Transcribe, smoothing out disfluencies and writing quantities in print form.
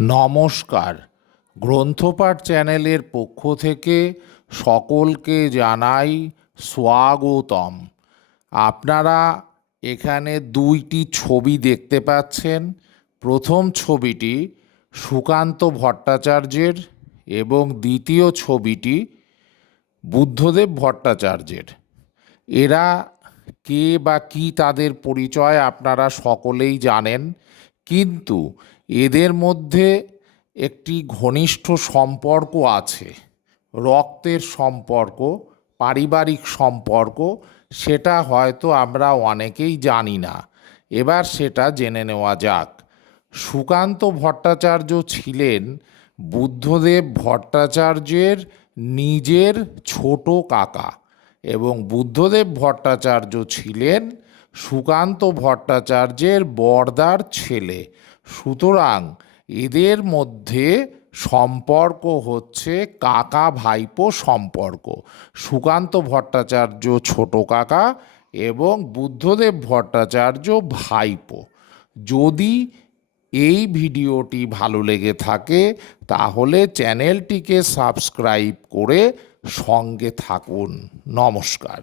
নমস্কার। গ্রন্থপাঠ চ্যানেলের পক্ষ থেকে সকলকে জানাই স্বাগতম। আপনারা এখানে দুইটি ছবি দেখতে পাচ্ছেন। প্রথম ছবিটি সুকান্ত ভট্টাচার্যের এবং দ্বিতীয় ছবিটি বুদ্ধদেব ভট্টাচার্যের। এরা কে বা কী তাদের পরিচয় আপনারা সকলেই জানেন, কিন্তু এদের মধ্যে একটি ঘনিষ্ঠ সম্পর্ক আছে, রক্তের সম্পর্ক, পারিবারিক সম্পর্ক। সেটা হয়তো আমরা অনেকেই জানি না। এবার সেটা জেনে নেওয়া যাক। সুকান্ত ভট্টাচার্য ছিলেন বুদ্ধদেব ভট্টাচার্যের নিজের ছোট কাকা এবং বুদ্ধদেব ভট্টাচার্য ছিলেন সুকান্ত ভট্টাচার্যের বড়দার ছেলে। সুতরাং এদের মধ্যে সম্পর্ক হচ্ছে কাকা ভাইপো সম্পর্ক। সুকান্ত ভট্টাচার্য ছোট কাকা এবং বুদ্ধদেব ভট্টাচার্য ভাইপো। যদি এই ভিডিওটি ভালো লেগে থাকে তাহলে চ্যানেলটিকে সাবস্ক্রাইব করে সঙ্গে থাকুন। নমস্কার।